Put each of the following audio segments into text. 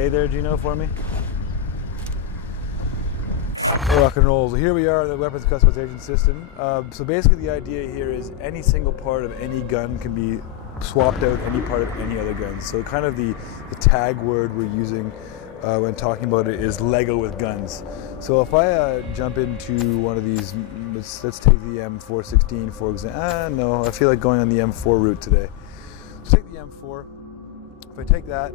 hey there, Gino, for me? Rock and roll. So here we are, the weapons customization system. So basically the idea here is any single part of any gun can be swapped out any part of any other gun. So kind of the tag word we're using when talking about it is Lego with guns. So if I jump into one of these, let's take the M416 for example. No, I feel like going on the M4 route today. So take the M4. If I take that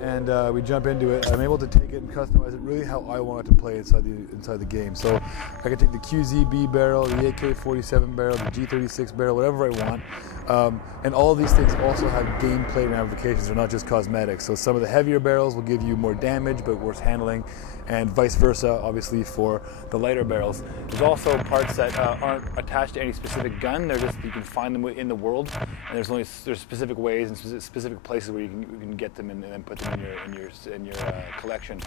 and we jump into it, I'm able to take it and customize it really how I want it to play inside the game. So I can take the QZB barrel, the AK-47 barrel, the G36 barrel, whatever I want. And all of these things also have gameplay ramifications. They're not just cosmetics. So some of the heavier barrels will give you more damage but worse handling, and vice versa, obviously, for the lighter barrels. There's also parts that aren't attached to any specific gun. They're just, you can find them in the world, and there's specific ways and specific places where you can get them and then put them in your collection.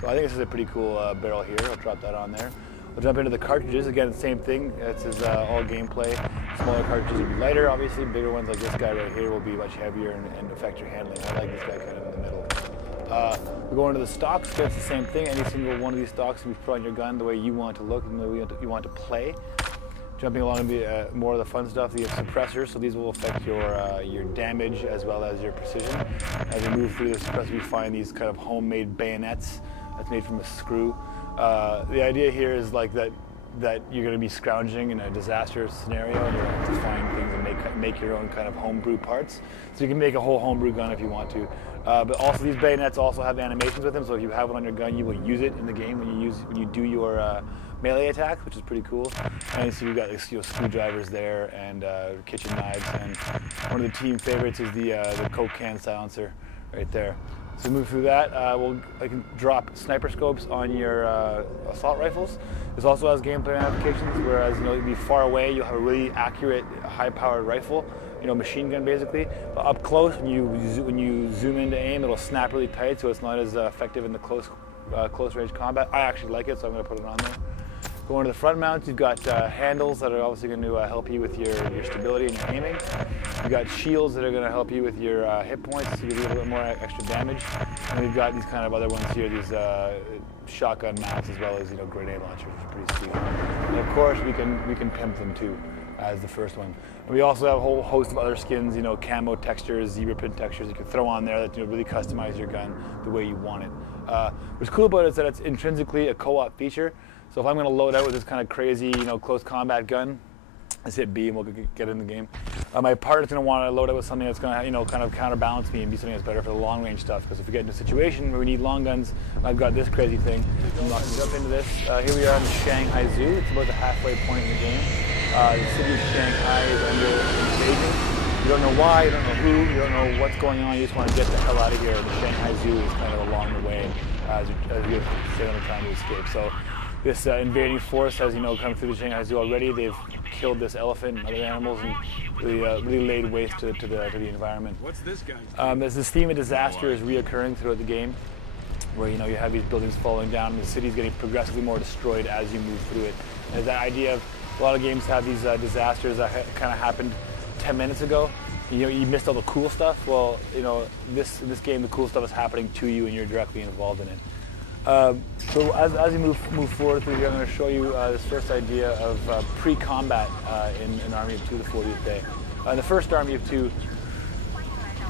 So I think this is a pretty cool barrel here. I'll drop that on there. We'll jump into the cartridges. Again, same thing. This is all gameplay. Smaller cartridges will be lighter, obviously. Bigger ones like this guy right here will be much heavier and affect your handling. I like this guy kind of in the middle. We go into the stocks. It's the same thing. Any single one of these stocks can be put on your gun the way you want to look and the way you want to play. Jumping along to more of the fun stuff, you have suppressors, so these will affect your damage as well as your precision. As you move through the suppressor, you find these kind of homemade bayonets that's made from a screw. The idea here is like that you're going to be scrounging in a disaster scenario and you have to find things and make your own kind of homebrew parts. So you can make a whole homebrew gun if you want to. But also these bayonets also have animations with them, so if you have it on your gun, you will use it in the game when you do your melee attacks, which is pretty cool. And so you've got screwdrivers there and kitchen knives, and one of the team favorites is the Coke can silencer right there. So move through that. I can drop sniper scopes on your assault rifles. This also has gameplay applications, whereas you'll be far away, you'll have a really accurate, high-powered rifle, machine gun basically. But up close, when you zoom into aim, it'll snap really tight, so it's not as effective in the close range combat. I actually like it, so I'm going to put it on there. Going to the front mounts, you've got handles that are obviously going to help you with your stability and your aiming. You've got shields that are going to help you with your hit points, so you get a little bit more extra damage. And we've got these kind of other ones here, these shotgun mounts as well as grenade launchers, which are pretty sweet. And of course, we can pimp them too, as the first one. And we also have a whole host of other skins, camo textures, zebra print textures you can throw on there that really customize your gun the way you want it. What's cool about it is that it's intrinsically a co-op feature. So if I'm going to load out with this kind of crazy, close combat gun, let's hit B and we'll get in the game. My partner's going to want to load out with something that's going to, kind of counterbalance me and be something that's better for the long range stuff. Because if we get into a situation where we need long guns, I've got this crazy thing. I'm not going to jump into this. Here we are in the Shanghai Zoo. It's about the halfway point in the game. The city of Shanghai is under invasion. You don't know why, you don't know who, you don't know what's going on. You just want to get the hell out of here. The Shanghai Zoo is kind of along the way as you're trying to escape. So this invading force has, come through the Shanghai Zoo already. They've killed this elephant and other animals and really laid waste to the environment. What's this guy? There's this theme of disaster is reoccurring throughout the game, where you have these buildings falling down and the city's getting progressively more destroyed as you move through it. And that idea of a lot of games have these disasters that kind of happened 10 minutes ago. You missed all the cool stuff. Well, in this game, the cool stuff is happening to you and you're directly involved in it. So as you move forward through here, I'm going to show you this first idea of pre-combat in Army of Two, the 40th day. In the first Army of Two,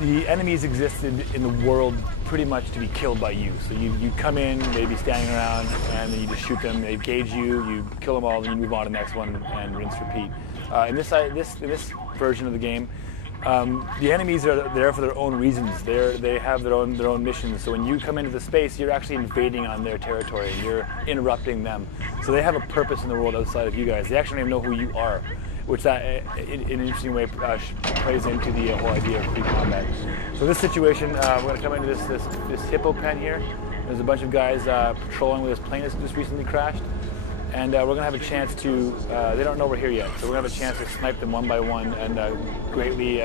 the enemies existed in the world pretty much to be killed by you. So you come in, they'd be standing around, and then you just shoot them. They gauge you, you kill them all, then you move on to the next one and rinse, repeat. In this version of the game, the enemies are there for their own reasons. They have their own missions. So when you come into the space, you're actually invading on their territory. You're interrupting them. So they have a purpose in the world outside of you guys. They actually don't even know who you are, which that in an interesting way plays into the whole idea of pre-combat. So this situation, we're going to come into this hippo pen here. There's a bunch of guys patrolling with this plane that's just recently crashed. And we're going to have a chance to, they don't know we're here yet, so we're going to have a chance to snipe them one by one and greatly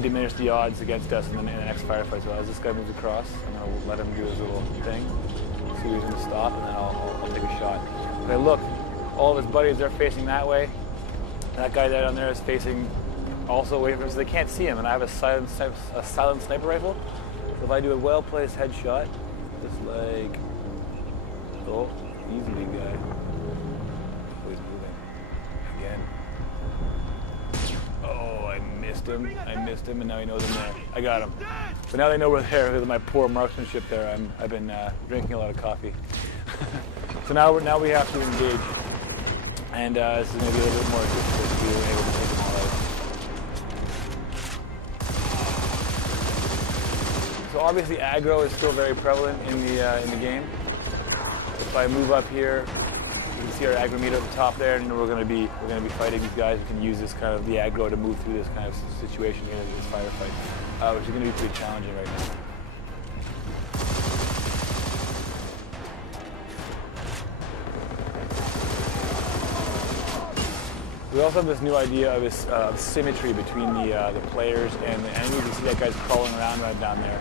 diminish the odds against us in the next firefight. So as this guy moves across, I'm going to let him do his little thing, see who's going to stop, and then I'll take a shot. When I look, all of his buddies are facing that way. That guy down there is facing also away from him, so they can't see him. And I have a silent sniper rifle. So if I do a well-placed headshot, just like, oh, easy guy. Oh, he's moving again. Oh, I missed him, and now he knows I'm there. I got him. But now they know we're there because of my poor marksmanship there. I've been drinking a lot of coffee. So now we have to engage, and this is going to be a little bit more difficult to be able to take them all out. So obviously aggro is still very prevalent in the game. If I move up here, you can see our aggro meter at the top there, and we're going to be fighting these guys. We can use this kind of the aggro to move through this kind of situation here, this firefight, which is going to be pretty challenging right now. We also have this new idea of symmetry between the players and the enemies. You see that guy's crawling around right down there.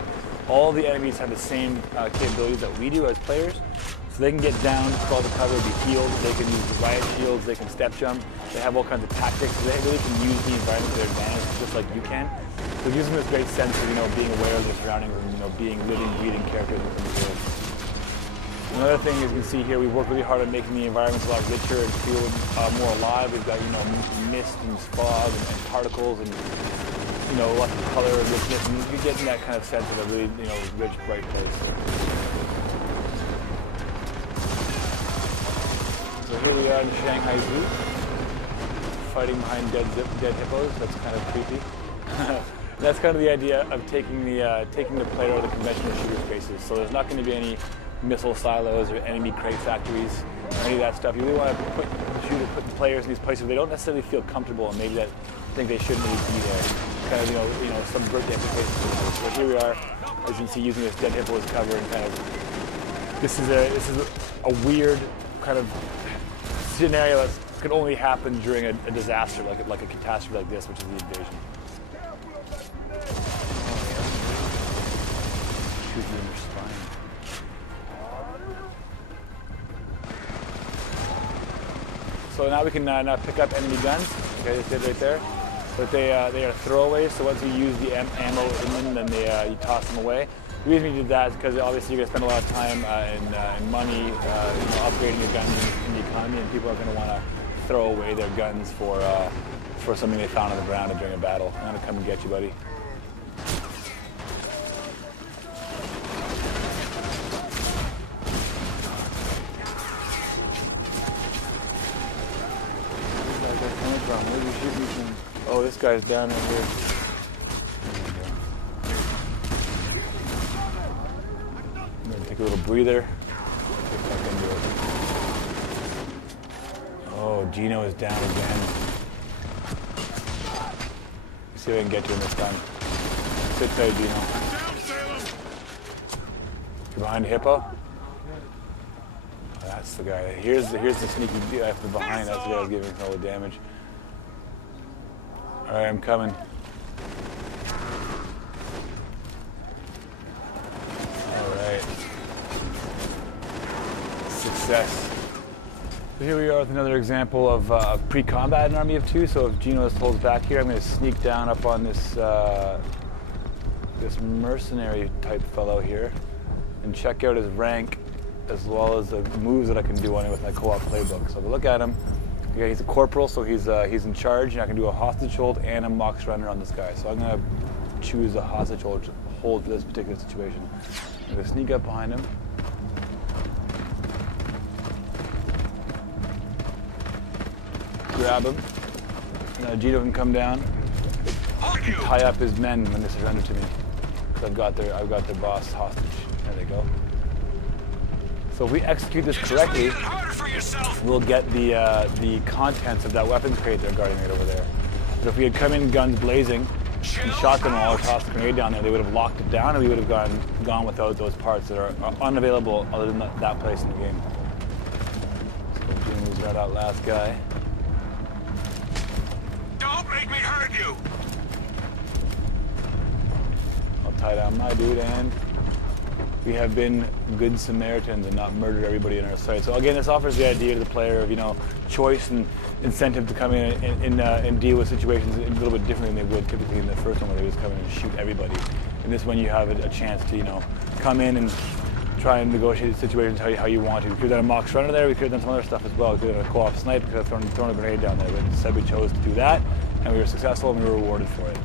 All the enemies have the same capabilities that we do as players. So they can get down, crawl to cover, be healed. They can use riot shields. They can step jump. They have all kinds of tactics. So they really can use the environment to their advantage, just like you can. So it gives them this great sense of being aware of their surroundings and being living, breathing characters within the world. Another thing, as you can see here, we work really hard on making the environments a lot richer and feel more alive. We've got mist and fog and particles and lots of color and richness, and you're getting that kind of sense of a really rich, bright place. So here we are in Shanghai Zoo, fighting behind dead hippos. That's kind of creepy. That's kind of the idea of taking the player out of the conventional shooter spaces. So there's not going to be any missile silos or enemy crate factories or any of that stuff. You really want to put the players in these places where they don't necessarily feel comfortable and maybe that think they shouldn't really be there. Kind of subvert the expectations. So here we are, as you can see, using this dead hippo as cover, and kind of this is a weird kind of scenario that could only happen during a disaster like a catastrophe like this, which is the invasion. Shoot you in your spine. So now we can now pick up enemy guns. Okay, they did right there. But they are throwaways. So once you use the ammo in them, then you toss them away. The reason we did that is because obviously you're going to spend a lot of time and money upgrading your guns in the economy, and people are going to want to throw away their guns for something they found on the ground during a battle. I'm going to come and get you, buddy. Oh, this guy's down right here. I'm gonna take a little breather. Oh, Gino is down again. Let's see if I can get to him this time. Sit tight, Gino. You're behind the hippo? Oh, that's the guy. Here's the sneaky guy from behind. That's the guy who's giving all the damage. All right, I'm coming. All right. Success. So here we are with another example of pre-combat in Army of Two. So if Gino holds back here, I'm going to sneak down up on this this mercenary type fellow here and check out his rank as well as the moves that I can do on it with my co-op playbook. So if I look at him, yeah, he's a corporal, so he's in charge, and I can do a hostage hold and a mox runner on this guy. So I'm going to choose a hostage hold for this particular situation. I'm going to sneak up behind him. Grab him. Now Gino can come down, tie up his men when they surrender to me, because I've got their boss hostage. There they go. So if we execute this correctly, we'll get the contents of that weapons crate they're guarding right over there. But if we had come in guns blazing and shot them all across the grenade down there, they would have locked it down, and we would have gone without those parts that are unavailable other than that place in the game. So Jim moves right out last guy. Don't make me hurt you! I'll tie down my dude and we have been good Samaritans and not murdered everybody in our sight. So again, this offers the idea to the player of, you know, choice and incentive to come in and deal with situations a little bit differently than they would typically in the first one, where they just come in and shoot everybody. In this one, you have a chance to, you know, come in and try and negotiate situations how you want to. We could have done a mock surrender there. We could have done some other stuff as well. We could have done a co-op snipe. We could have thrown a grenade down there. But instead, we chose to do that, and we were successful, and we were rewarded for it.